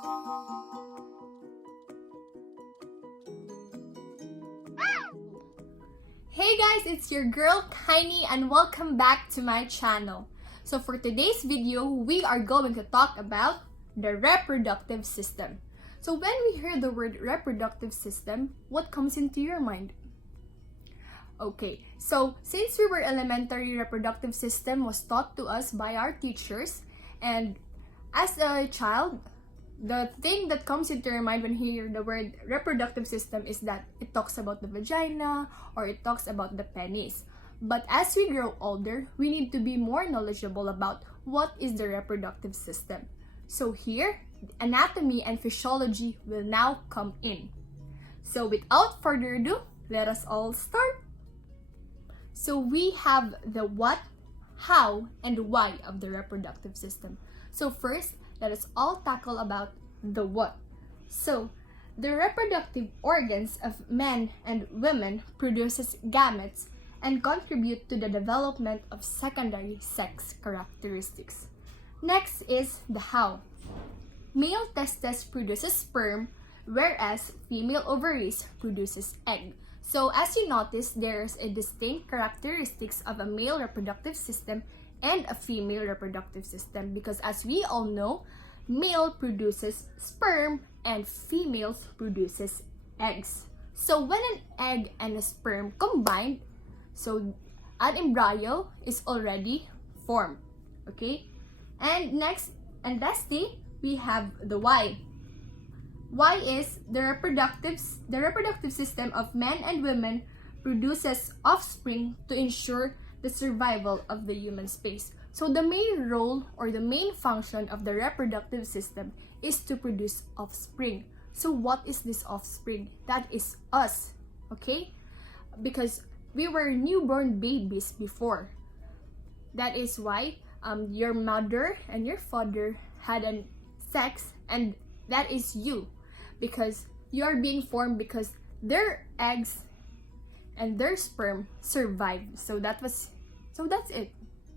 Hey guys, it's your girl Khynny and welcome back to my channel. So for today's video, we are going to talk about the reproductive system. So when we hear the word reproductive system, what comes into your mind? Okay, so since we were elementary, reproductive system was taught to us by our teachers, and as a child, the thing that comes into your mind when you hear the word reproductive system is that it talks about the vagina or it talks about the penis. But as we grow older, we need to be more knowledgeable about what is the reproductive system. So here, anatomy and physiology will now come in. So without further ado, let us all start. So we have the what, how, and why of the reproductive system. So first, let us all tackle about the what. So, the reproductive organs of men and women produces gametes and contribute to the development of secondary sex characteristics. Next is the how. Male testes produces sperm, whereas female ovaries produces egg. So, as you notice, there's a distinct characteristics of a male reproductive system and a female reproductive system, because as we all know, male produces sperm and females produces eggs. So when an egg and a sperm combine, so an embryo is already formed. Okay? And next, and lastly, we have the why. Why is the reproductive system of men and women produces offspring to ensure the survival of the human space. So the main role or the main function of the reproductive system is to produce offspring. So what is this offspring? That is us, okay? Because we were newborn babies before. That is why your mother and your father had an sex, and that is you, because you are being formed because their eggs and their sperm survived. So that's it.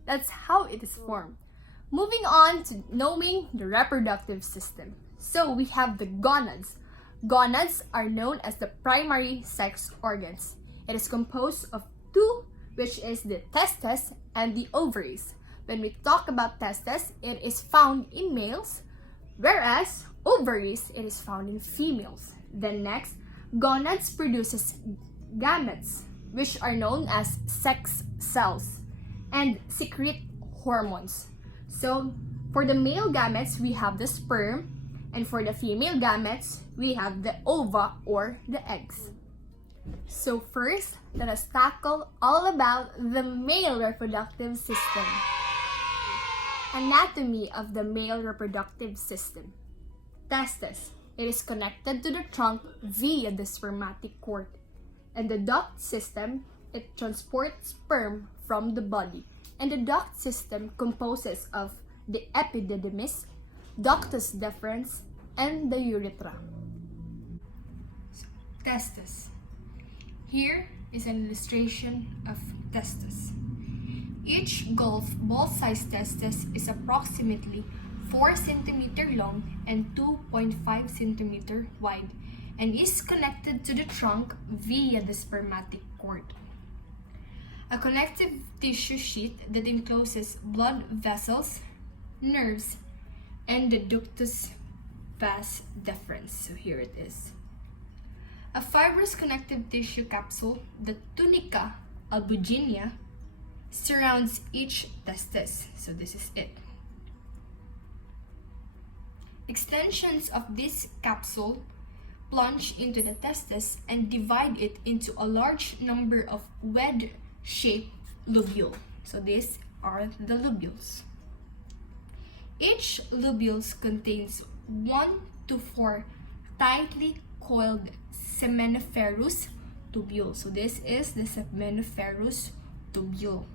That's how it is formed. Moving on to knowing the reproductive system. So we have the gonads. Gonads are known as the primary sex organs. It is composed of two, which is the testes and the ovaries. When we talk about testes, it is found in males, whereas ovaries, it is found in females. Then next, gonads produces gametes, which are known as sex cells, and secrete hormones. So for the male gametes, we have the sperm, and for the female gametes, we have the ova or the eggs. So first, let us tackle all about the male reproductive system. Anatomy of the male reproductive system. Testes. It is connected to the trunk via the spermatic cord. And the duct system, it transports sperm from the body. And the duct system composes of the epididymis, ductus deferens, and the urethra. So, testes. Here is an illustration of testes. Each golf ball-sized testis is approximately 4 cm long and 2.5 cm wide, and is connected to the trunk via the spermatic cord. A connective tissue sheet that encloses blood vessels, nerves, and the ductus vas deferens. So here it is. A fibrous connective tissue capsule, the tunica albuginea, surrounds each testis. So this is it. Extensions of this capsule plunge into the testis and divide it into a large number of wedge-shaped lobules. So these are the lobules. Each lobules contains 1 to 4 tightly coiled seminiferous tubules. So this is the seminiferous tubule.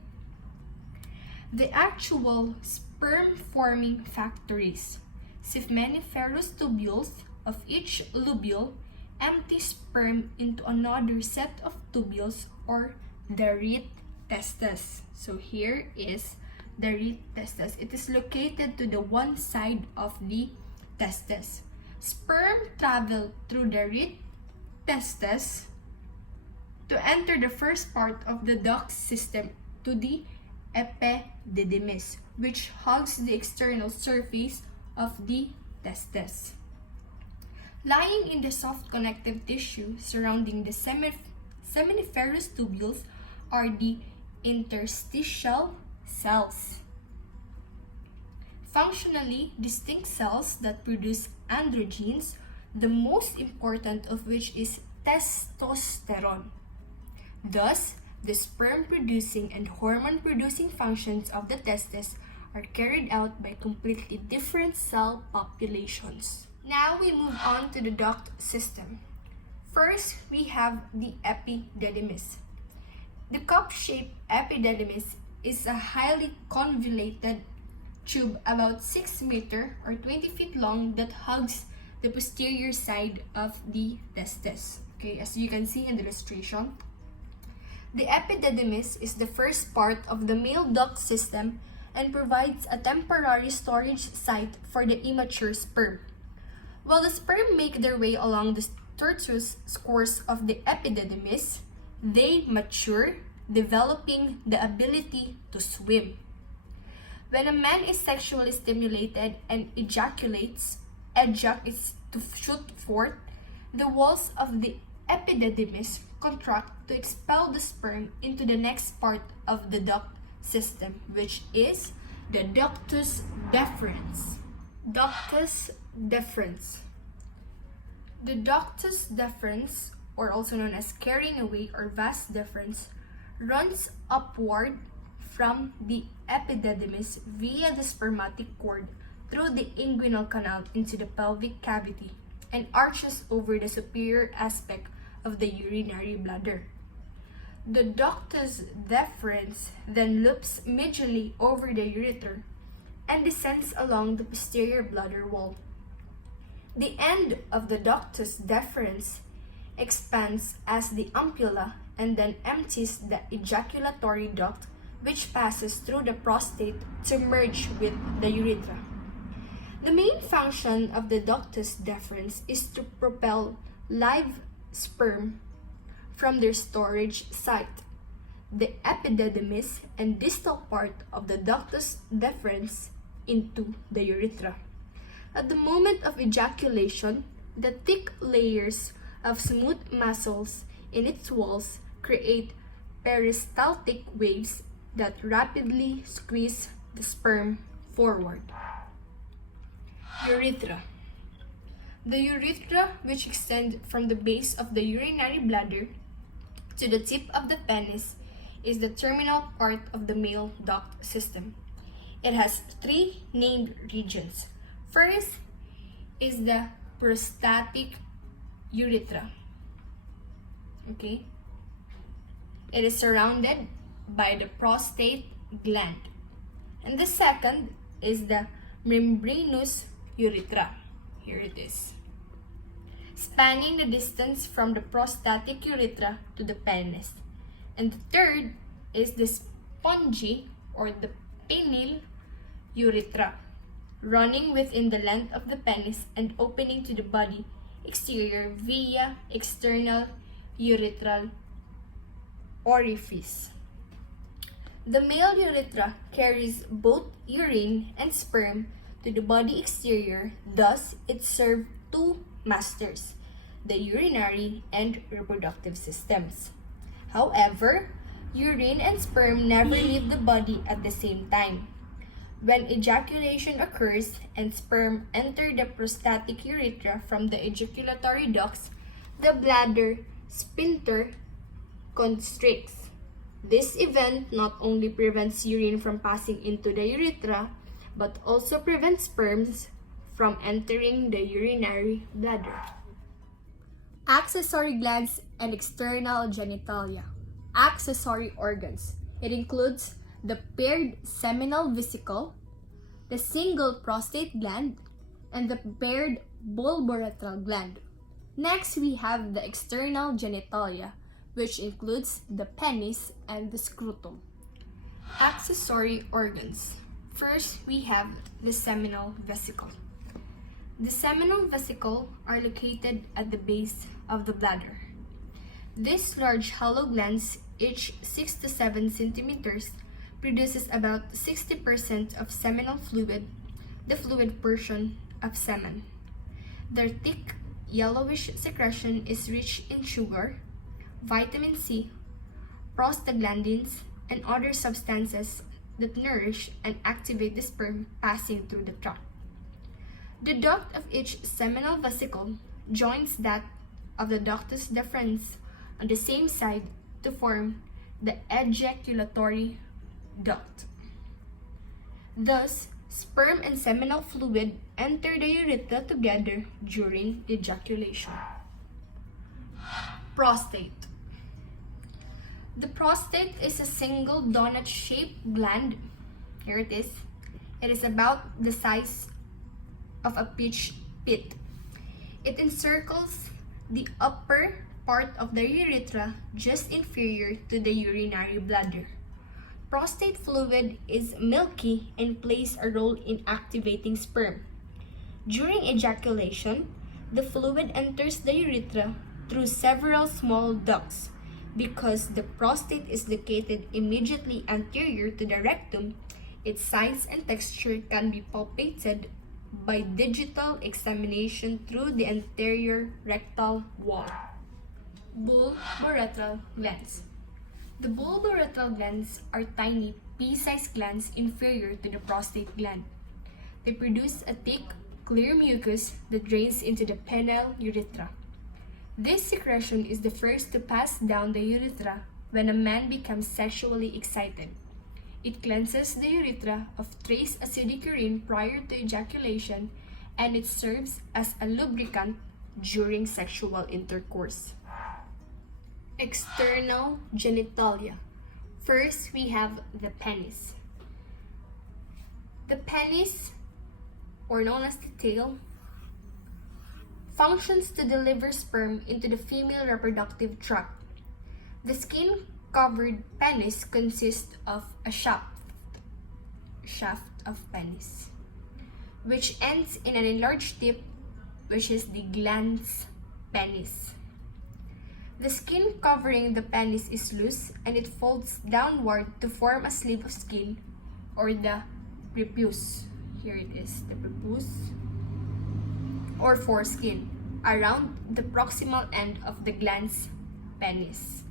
The actual sperm-forming factories, seminiferous tubules of each lobule, empty sperm into another set of tubules, or the rete testis. So here is the rete testis. It is located to the one side of the testis. Sperm travel through the testes to enter the first part of the duct system to the epididymis, which hugs the external surface of the testes. Lying in the soft connective tissue surrounding the seminiferous tubules are the interstitial cells, functionally distinct cells that produce androgens, the most important of which is testosterone. Thus, the sperm-producing and hormone-producing functions of the testes are carried out by completely different cell populations. Now we move on to the duct system. First, we have the epididymis. The cup-shaped epididymis is a highly convoluted tube about 6 meters or 20 feet long that hugs the posterior side of the testes. Okay, as you can see in the illustration, the epididymis is the first part of the male duct system and provides a temporary storage site for the immature sperm. While the sperm make their way along the tortuous course of the epididymis, they mature, developing the ability to swim. When a man is sexually stimulated and ejaculates to shoot forth, the walls of the epididymis contract to expel the sperm into the next part of the duct system, which is the ductus deferens. Ductus deferens. The ductus deferens, or also known as carrying away or vas deferens, runs upward from the epididymis via the spermatic cord through the inguinal canal into the pelvic cavity and arches over the superior aspect of the urinary bladder. The ductus deferens then loops medially over the ureter and descends along the posterior bladder wall. The end of the ductus deferens expands as the ampulla and then empties the ejaculatory duct, which passes through the prostate to merge with the urethra. The main function of the ductus deferens is to propel live sperm from their storage site, the epididymis and distal part of the ductus deferens, into the urethra. At the moment of ejaculation, the thick layers of smooth muscles in its walls create peristaltic waves that rapidly squeeze the sperm forward. Urethra. The urethra, which extends from the base of the urinary bladder to the tip of the penis, is the terminal part of the male duct system. It has 3 named regions. First is the prostatic urethra. Okay? It is surrounded by the prostate gland. And the second is the membranous urethra. Here it is, spanning the distance from the prostatic urethra to the penis. And the third is the spongy or the penile urethra, running within the length of the penis and opening to the body exterior via external urethral orifice. The male urethra carries both urine and sperm to the body exterior, thus it serves 2 masters, the urinary and reproductive systems. However, urine and sperm never leave the body at the same time. When ejaculation occurs and sperm enter the prostatic urethra from the ejaculatory ducts, the bladder sphincter constricts. This event not only prevents urine from passing into the urethra, but also prevents sperms from entering the urinary bladder. Accessory glands and external genitalia. Accessory organs. It includes the paired seminal vesicle, the single prostate gland, and the paired bulbourethral gland. Next, we have the external genitalia, which includes the penis and the scrotum. Accessory organs. First, we have the seminal vesicle. The seminal vesicle are located at the base of the bladder. These large hollow glands, each 6 to 7 centimeters, produces about 60% of seminal fluid, the fluid portion of semen. Their thick, yellowish secretion is rich in sugar, vitamin C, prostaglandins, and other substances that nourish and activate the sperm passing through the tract. The duct of each seminal vesicle joins that of the ductus deferens on the same side to form the ejaculatory duct. Thus, sperm and seminal fluid enter the urethra together during ejaculation. Prostate. The prostate is a single donut-shaped gland. Here it is. It is about the size of a peach pit. It encircles the upper part of the urethra just inferior to the urinary bladder. Prostate fluid is milky and plays a role in activating sperm. During ejaculation, the fluid enters the urethra through several small ducts. Because the prostate is located immediately anterior to the rectum, its size and texture can be palpated by digital examination through the anterior rectal wall. Bulbourethral glands. The bulbourethral glands are tiny, pea-sized glands inferior to the prostate gland. They produce a thick, clear mucus that drains into the penile urethra. This secretion is the first to pass down the urethra when a man becomes sexually excited. It cleanses the urethra of trace acidic urine prior to ejaculation, and it serves as a lubricant during sexual intercourse. External genitalia. First, we have the penis. The penis, or known as the tail, functions to deliver sperm into the female reproductive tract. The skin-covered penis consists of a shaft of penis, which ends in an enlarged tip, which is the glans penis. The skin covering the penis is loose and it folds downward to form a sleeve of skin, or the prepuce. Here it is, the prepuce, or foreskin, around the proximal end of the glans penis.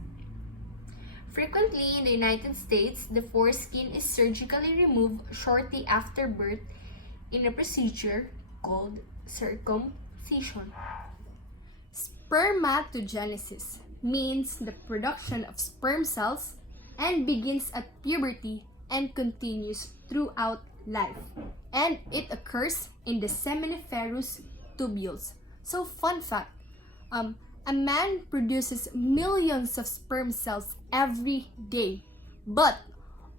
Frequently in the United States, the foreskin is surgically removed shortly after birth in a procedure called circumcision. Spermatogenesis means the production of sperm cells and begins at puberty and continues throughout life. And it occurs in the seminiferous tubules. So fun fact, a man produces millions of sperm cells every day, but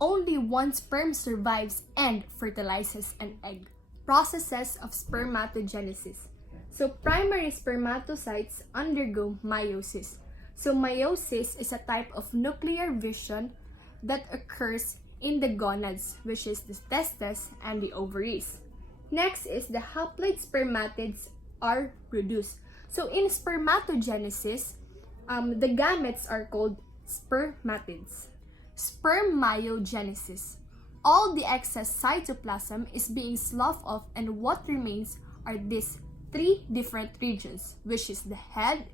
only one sperm survives and fertilizes an egg. Processes of spermatogenesis. So primary spermatocytes undergo meiosis. So meiosis is a type of nuclear fission that occurs in the gonads, which is the testes and the ovaries. Next is the haploid spermatids are produced. So in spermatogenesis, the gametes are called spermatids. Spermiogenesis. All the excess cytoplasm is being sloughed off, and what remains are these three different regions, which is the head,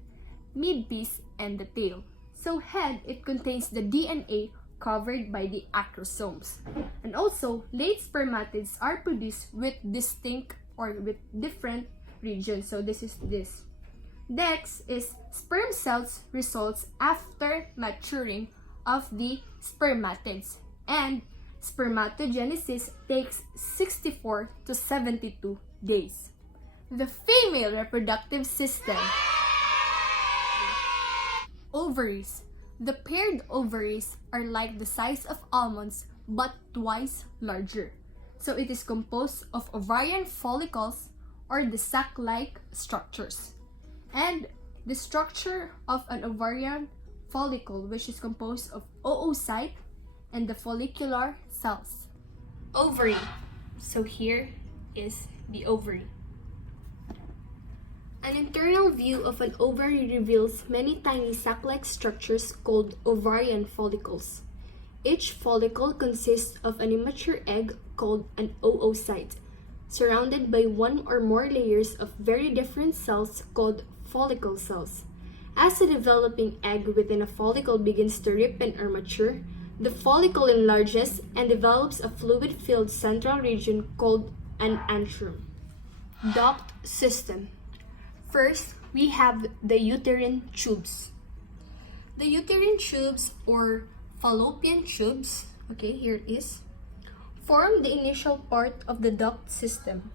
midpiece, and the tail. So head, it contains the DNA covered by the acrosomes. And also, late spermatids are produced with distinct or with different regions. So this is this. Next is sperm cells results after maturing of the spermatids. And spermatogenesis takes 64 to 72 days. The female reproductive system. Ovaries. The paired ovaries are like the size of almonds but twice larger. So it is composed of ovarian follicles or the sac-like structures. And the structure of an ovarian follicle, which is composed of oocyte and the follicular cells. Ovary. So here is the ovary. An internal view of an ovary reveals many tiny sac-like structures called ovarian follicles. Each follicle consists of an immature egg called an oocyte, surrounded by one or more layers of very different cells called follicle cells. As a developing egg within a follicle begins to ripen or mature, the follicle enlarges and develops a fluid-filled central region called an antrum. Duct system. First, we have the uterine tubes. The uterine tubes or fallopian tubes, here it is, form the initial part of the duct system.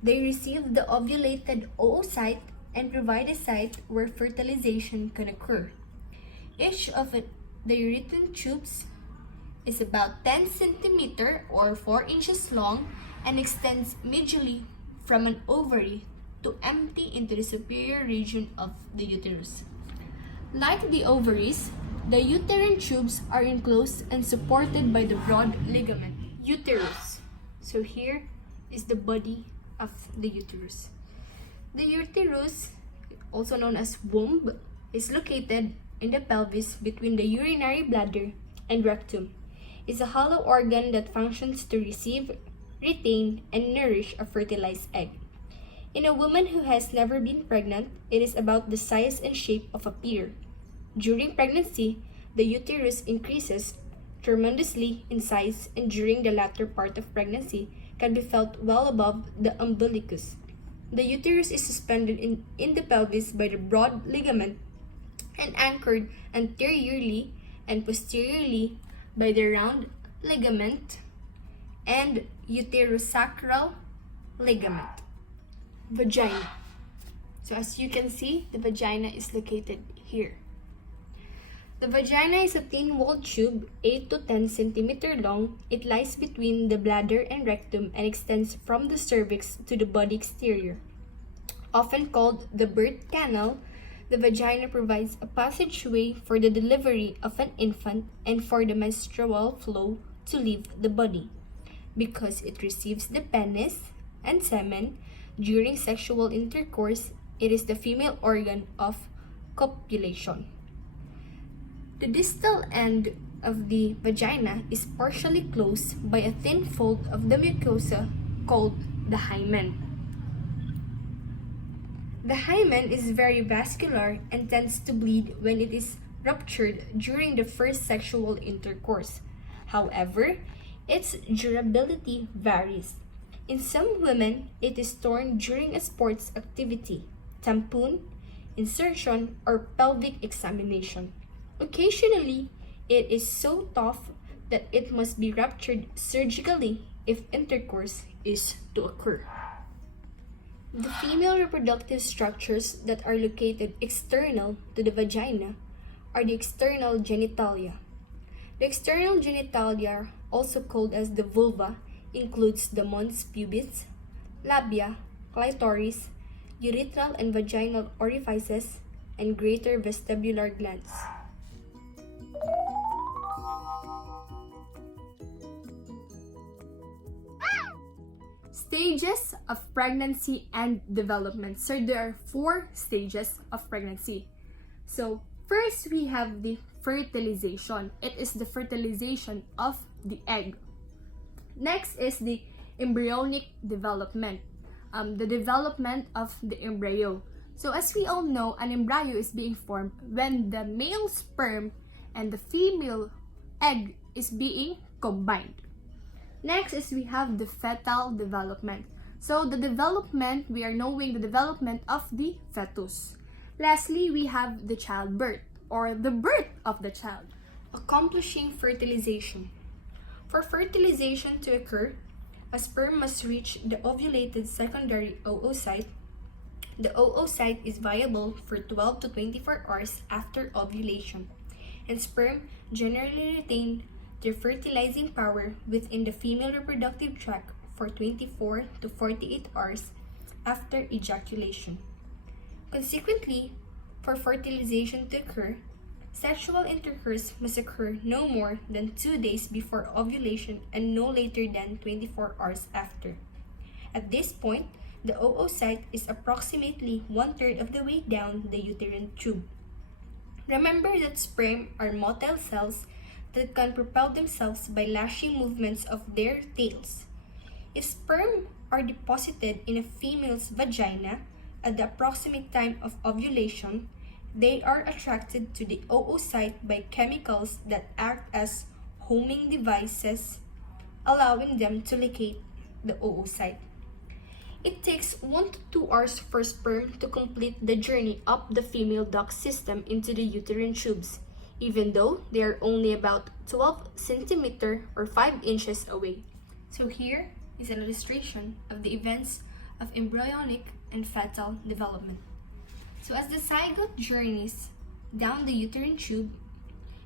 They receive the ovulated oocyte and provide a site where fertilization can occur. Each of the uterine tubes is about 10 cm or 4 inches long and extends medially from an ovary to empty into the superior region of the uterus. Like the ovaries, the uterine tubes are enclosed and supported by the broad ligament. Uterus. So here is the body of the uterus. The uterus, also known as womb, is located in the pelvis between the urinary bladder and rectum. It's a hollow organ that functions to receive, retain, and nourish a fertilized egg. In a woman who has never been pregnant, it is about the size and shape of a pear. During pregnancy, the uterus increases tremendously in size, and during the latter part of pregnancy can be felt well above the umbilicus. The uterus is suspended in the pelvis by the broad ligament and anchored anteriorly and posteriorly by the round ligament and uterosacral ligament. Vagina. So as you can see, the vagina is located here. The vagina is a thin-walled tube, 8 to 10 cm long. It lies between the bladder and rectum and extends from the cervix to the body exterior. Often called the birth canal, the vagina provides a passageway for the delivery of an infant and for the menstrual flow to leave the body. Because it receives the penis and semen during sexual intercourse, it is the female organ of copulation. The distal end of the vagina is partially closed by a thin fold of the mucosa called the hymen. The hymen is very vascular and tends to bleed when it is ruptured during the first sexual intercourse. However, its durability varies. In some women, it is torn during a sports activity, tampon, insertion, or pelvic examination. Occasionally, it is so tough that it must be ruptured surgically if intercourse is to occur. The female reproductive structures that are located external to the vagina are the external genitalia. The external genitalia, also called as the vulva, includes the mons pubis, labia, clitoris, urethral and vaginal orifices, and greater vestibular glands. Stages of pregnancy and development. So there are 4 stages of pregnancy. So first we have the fertilization. It is the fertilization of the egg. Next is the embryonic development, the development of the embryo. So as we all know, an embryo is being formed when the male sperm and the female egg is being combined. Next is we have the fetal development. So the development, we are knowing the development of the fetus. Lastly, we have the childbirth or the birth of the child. Accomplishing fertilization. For fertilization to occur, a sperm must reach the ovulated secondary oocyte. The oocyte is viable for 12 to 24 hours after ovulation, and sperm generally retain their fertilizing power within the female reproductive tract for 24 to 48 hours after ejaculation. Consequently, for fertilization to occur, sexual intercourse must occur no more than 2 days before ovulation and no later than 24 hours after. At this point, The oocyte is approximately 1/3 of the way down the uterine tube. Remember that sperm are motile cells that can propel themselves by lashing movements of their tails. If sperm are deposited in a female's vagina at the approximate time of ovulation, they are attracted to the oocyte by chemicals that act as homing devices, allowing them to locate the oocyte. It takes 1 to 2 hours for sperm to complete the journey up the female duct system into the uterine tubes, even though they are only about 12 centimeters or 5 inches away. So here is an illustration of the events of embryonic and fetal development. So as the zygote journeys down the uterine tube,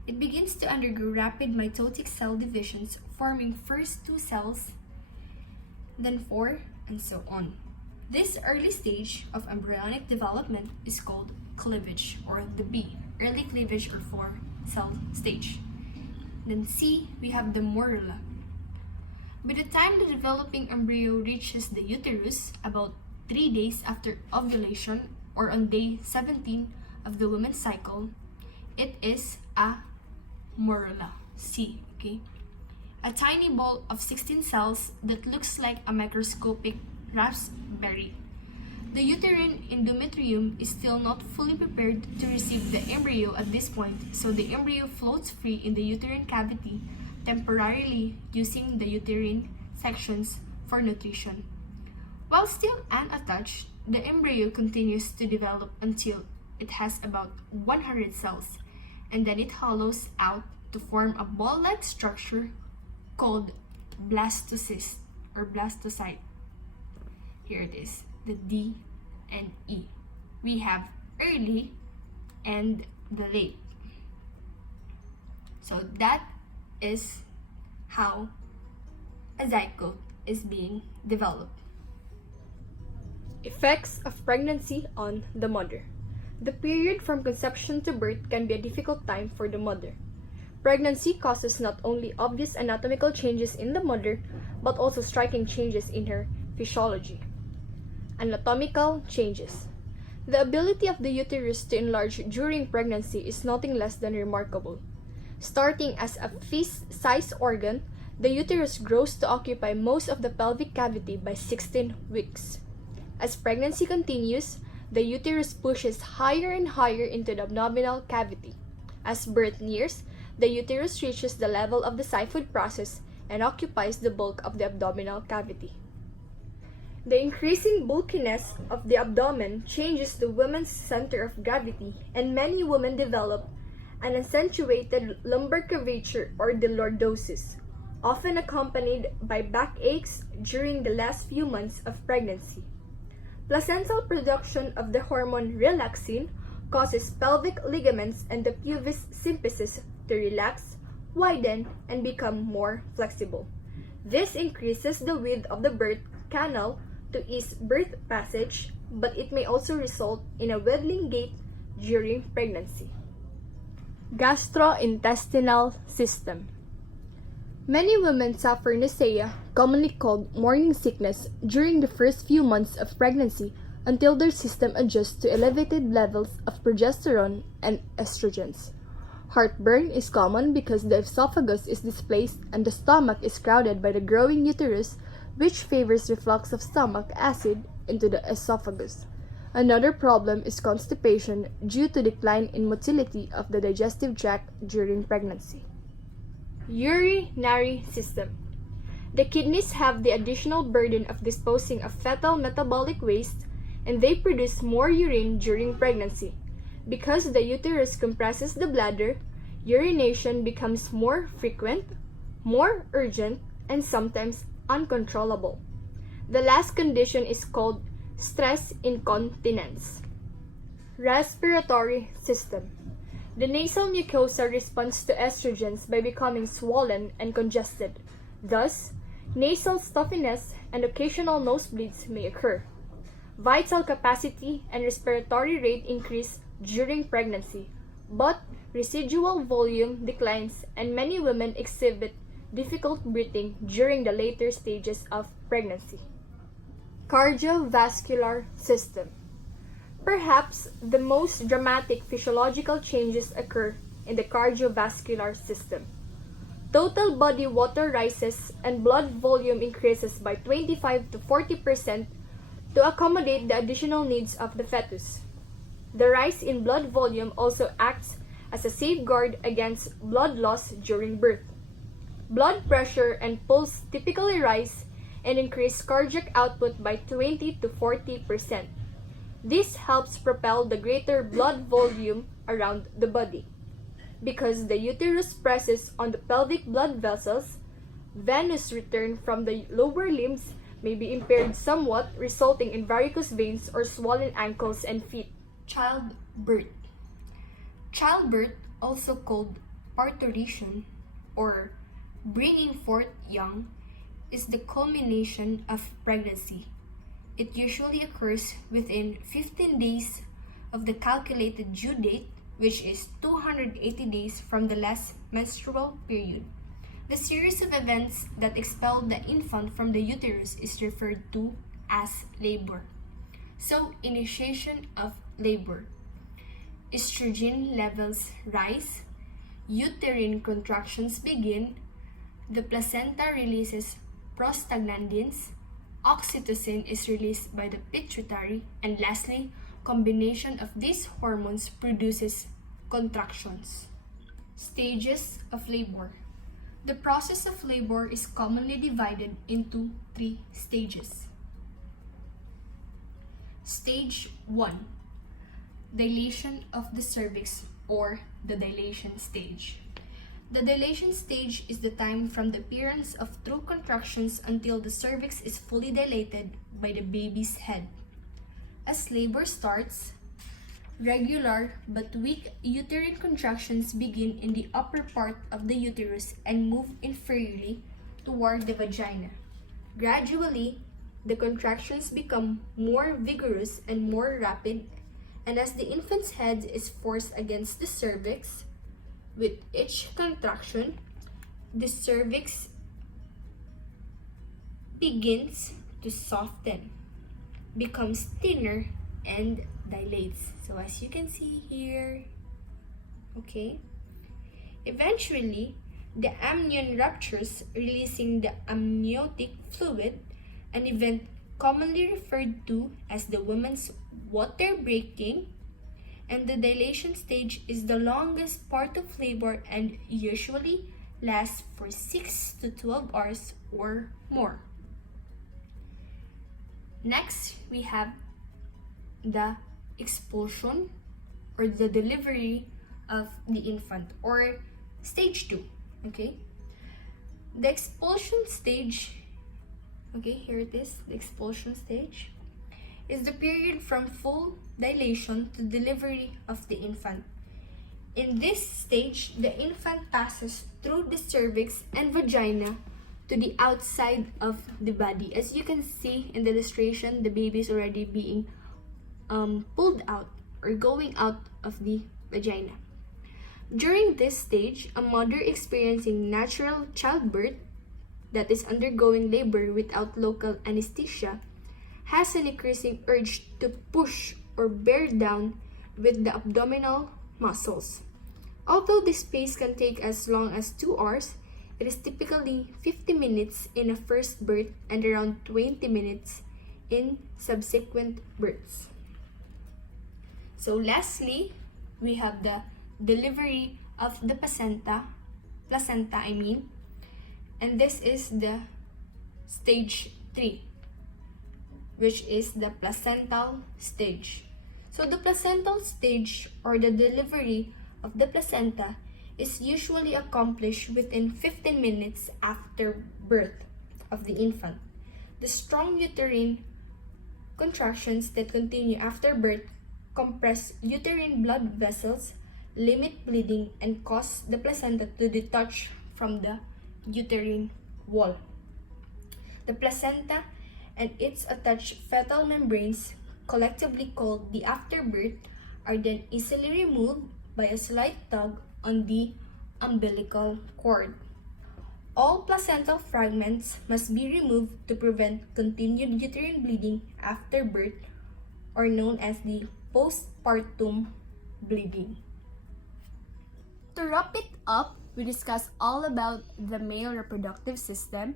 it begins to undergo rapid mitotic cell divisions, forming first 2 cells, then 4, and so on. This early stage of embryonic development is called cleavage, or the B, early cleavage or 4-cell stage. Then C, we have the morula. By the time the developing embryo reaches the uterus, about 3 days after ovulation or on day 17 of the woman's cycle, it is a morula, C, okay? A tiny ball of 16 cells that looks like a microscopic raspberry. The uterine endometrium is still not fully prepared to receive the embryo at this point, so the embryo floats free in the uterine cavity, temporarily using the uterine sections for nutrition. While still unattached, the embryo continues to develop until it has about 100 cells, and then it hollows out to form a ball-like structure called blastocyst or blastocyte. Here it is, the D and E. We have early and the late. So that is how a zygote is being developed. Effects of pregnancy on the mother. The period from conception to birth can be a difficult time for the mother. Pregnancy causes not only obvious anatomical changes in the mother, but also striking changes in her physiology. Anatomical changes. The ability of the uterus to enlarge during pregnancy is nothing less than remarkable. Starting as a fist-sized organ, the uterus grows to occupy most of the pelvic cavity by 16 weeks. As pregnancy continues, the uterus pushes higher and higher into the abdominal cavity. As birth nears, the uterus reaches the level of the xiphoid process and occupies the bulk of the abdominal cavity. The increasing bulkiness of the abdomen changes the woman's center of gravity, and many women develop an accentuated lumbar curvature or the lordosis, often accompanied by backaches during the last few months of pregnancy. Placental production of the hormone relaxin causes pelvic ligaments and the pubis symphysis to relax, widen, and become more flexible. This increases the width of the birth canal to ease birth passage, but it may also result in a waddling gait during pregnancy. Gastrointestinal system. Many women suffer nausea, commonly called morning sickness, during the first few months of pregnancy until their system adjusts to elevated levels of progesterone and estrogens. Heartburn is common because the esophagus is displaced and the stomach is crowded by the growing uterus, which favors reflux of stomach acid into the esophagus. Another problem is constipation due to decline in motility of the digestive tract during pregnancy. Urinary system. The kidneys have the additional burden of disposing of fetal metabolic waste, and they produce more urine during pregnancy. Because the uterus compresses the bladder, urination becomes more frequent, more urgent, and sometimes uncontrollable. The last condition is called stress incontinence. Respiratory system. The nasal mucosa responds to estrogens by becoming swollen and congested. Thus, nasal stuffiness and occasional nosebleeds may occur. Vital capacity and respiratory rate increase during pregnancy, but residual volume declines and many women exhibit difficult breathing during the later stages of pregnancy. Cardiovascular system. Perhaps the most dramatic physiological changes occur in the cardiovascular system. Total body water rises and blood volume increases by 25 to 40% to accommodate the additional needs of the fetus. The rise in blood volume also acts as a safeguard against blood loss during birth. Blood pressure and pulse typically rise and increase cardiac output by 20 to 40%. This helps propel the greater blood volume around the body. Because the uterus presses on the pelvic blood vessels, venous return from the lower limbs may be impaired somewhat, resulting in varicose veins or swollen ankles and feet. Childbirth. Childbirth, also called parturition or bringing forth young, is the culmination of pregnancy. It usually occurs within 15 days of the calculated due date, which is 280 days from the last menstrual period. The series of events that expel the infant from the uterus is referred to as labor. So, initiation of labor. Estrogen levels rise, uterine contractions begin, the placenta releases prostaglandins, oxytocin is released by the pituitary, and lastly, combination of these hormones produces contractions. Stages of labor. The process of labor is commonly divided into 3 stages. Stage 1. Dilation of the cervix or the dilation stage. The dilation stage is the time from the appearance of true contractions until the cervix is fully dilated by the baby's head. As labor starts, regular but weak uterine contractions begin in the upper part of the uterus and move inferiorly toward the vagina. Gradually, the contractions become more vigorous and more rapid, and as the infant's head is forced against the cervix, with each contraction, the cervix begins to soften, becomes thinner, and dilates. So as you can see here, okay? Eventually, the amnion ruptures, releasing the amniotic fluid, an event commonly referred to as the woman's water breaking, and the dilation stage is the longest part of labor and usually lasts for 6 to 12 hours or more. Next, we have the expulsion or the delivery of the infant or stage 2, okay? The expulsion stage, okay, here it is, the expulsion stage, is the period from full dilation to delivery of the infant. In this stage, the infant passes through the cervix and vagina to the outside of the body. As you can see in the illustration, the baby is already being pulled out or going out of the vagina. During this stage, a mother experiencing natural childbirth, that is undergoing labor without local anesthesia, has an increasing urge to push or bear down with the abdominal muscles. Although this pace can take as long as 2 hours, it is typically 50 minutes in a first birth and around 20 minutes in subsequent births. So lastly, we have the delivery of the placenta, and this is the stage 3, which is the placental stage. So the placental stage or the delivery of the placenta is usually accomplished within 15 minutes after birth of the infant. The strong uterine contractions that continue after birth compress uterine blood vessels, limit bleeding, and cause the placenta to detach from the uterine wall. The placenta and its attached fetal membranes, collectively called the afterbirth, are then easily removed by a slight tug on the umbilical cord. All placental fragments must be removed to prevent continued uterine bleeding after birth, or known as the postpartum bleeding. To wrap it up, we discussed all about the male reproductive system,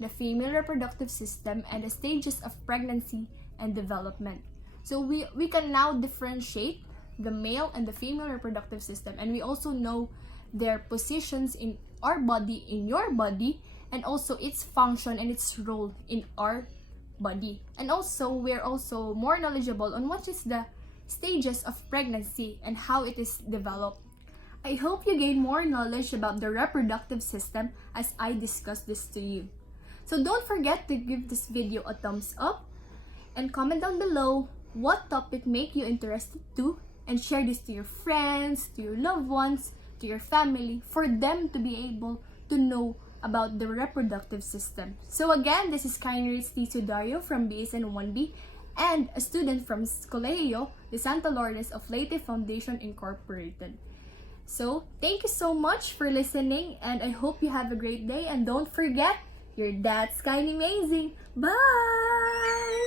the female reproductive system, and the stages of pregnancy and development. So we can now differentiate the male and the female reproductive system, and we also know their positions in our body, in your body, and also its function and its role in our body. And also, we're also more knowledgeable on what is the stages of pregnancy and how it is developed. I hope you gain more knowledge about the reproductive system as I discussed this to you. So don't forget to give this video a thumbs up and comment down below what topic make you interested to, and share this to your friends, to your loved ones, to your family, for them to be able to know about the reproductive system. So again, this is Khynny Sudario from BSN 1B and a student from Colegio de Santa Lourdes of Leyte Foundation Incorporated. So thank you so much for listening, and I hope you have a great day, and don't forget, your dad's kind amazing. Bye!